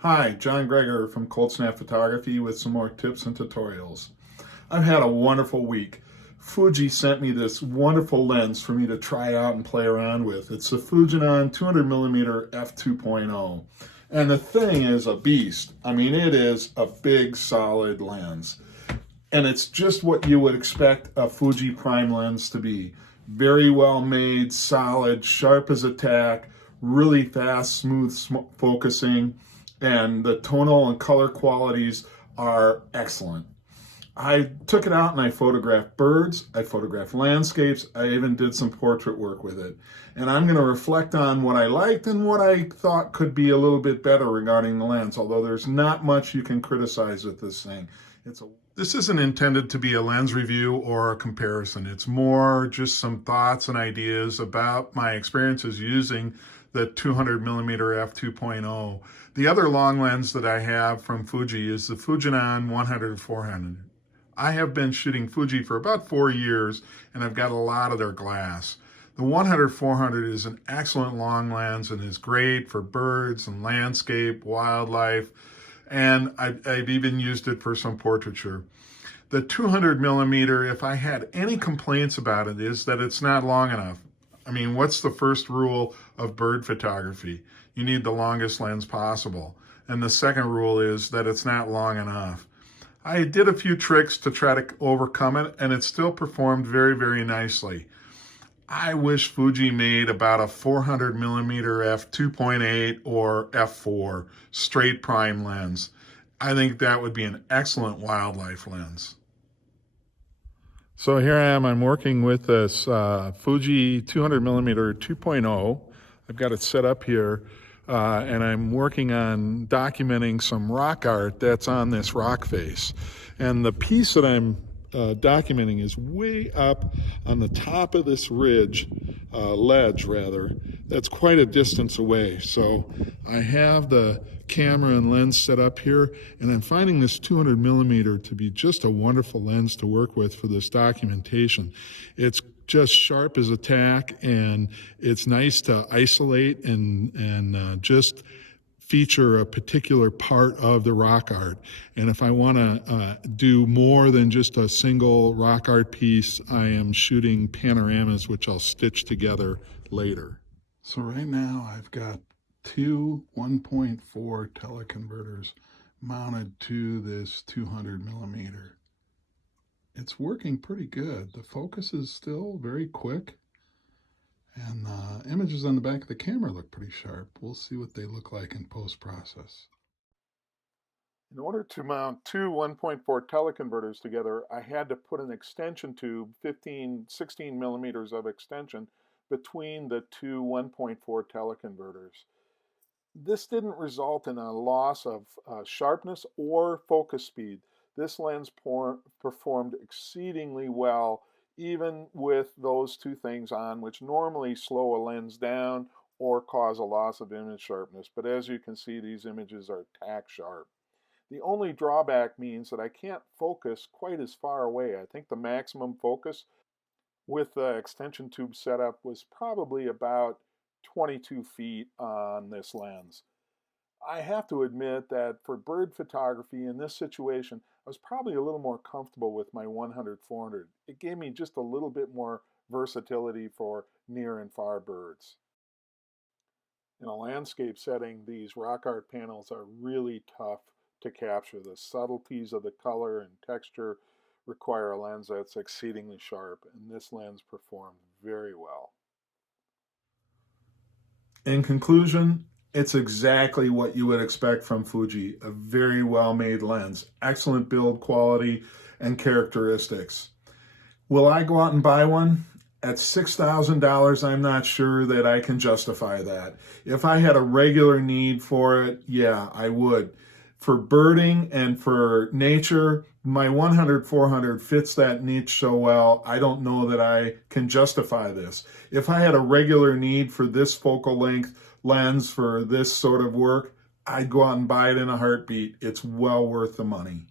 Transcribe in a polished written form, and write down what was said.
Hi, John Greger from Cold Snap Photography with some more tips and tutorials. I've had a wonderful week. Fuji sent me this wonderful lens for me to try out and play around with. It's the Fujinon 200mm f2.0. And the thing is a beast. I mean, it is a big, solid lens. And it's just what you would expect a Fuji prime lens to be. Very well made, solid, sharp as a tack, really fast, smooth focusing, and the tonal and color qualities are excellent. I took it out and I photographed birds, I photographed landscapes, I even did some portrait work with it. And I'm going to reflect on what I liked and what I thought could be a little bit better regarding the lens, although there's not much you can criticize with this thing. This isn't intended to be a lens review or a comparison. It's more just some thoughts and ideas about my experiences using the 200mm f2.0. The other long lens that I have from Fuji is the Fujinon 100-400. I have been shooting Fuji for about 4 years and I've got a lot of their glass. The 100-400 is an excellent long lens and is great for birds and landscape, wildlife, and I've even used it for some portraiture. The 200mm, if I had any complaints about it, is that it's not long enough. I mean, what's the first rule of bird photography? You need the longest lens possible. And the second rule is that it's not long enough. I did a few tricks to try to overcome it, and it still performed very, very nicely. I wish Fuji made about a 400mm f2.8 or f4 straight prime lens. I think that would be an excellent wildlife lens. So here I am, I'm working with this Fuji 200mm 2.0. I've got it set up here and I'm working on documenting some rock art that's on this rock face. And the piece that I'm documenting is way up on the top of this ledge, that's quite a distance away. So I have the camera and lens set up here, and I'm finding this 200mm to be just a wonderful lens to work with for this documentation. It's just sharp as a tack, and it's nice to isolate and just feature a particular part of the rock art. And if I want to do more than just a single rock art piece, I am shooting panoramas, which I'll stitch together later. So right now I've got two 1.4 teleconverters mounted to this 200mm. It's working pretty good. The focus is still very quick, and the images on the back of the camera look pretty sharp. We'll see what they look like in post-process. In order to mount two 1.4 teleconverters together, I had to put an extension tube, 16 millimeters of extension, between the two 1.4 teleconverters. This didn't result in a loss of sharpness or focus speed. This lens performed exceedingly well, even with those two things on, which normally slow a lens down or cause a loss of image sharpness. But as you can see, these images are tack sharp. The only drawback means that I can't focus quite as far away. I think the maximum focus with the extension tube setup was probably about 22 feet on this lens. I have to admit that for bird photography in this situation, I was probably a little more comfortable with my 100-400. It gave me just a little bit more versatility for near and far birds. In a landscape setting, these rock art panels are really tough to capture. The subtleties of the color and texture require a lens that's exceedingly sharp, and this lens performed very well. In conclusion, it's exactly what you would expect from Fuji, a very well-made lens, excellent build quality and characteristics. Will I go out and buy one? At $6,000, I'm not sure that I can justify that. If I had a regular need for it, yeah, I would. For birding and for nature, my 100-400 fits that niche so well, I don't know that I can justify this. If I had a regular need for this focal length lens for this sort of work, I'd go out and buy it in a heartbeat. It's well worth the money.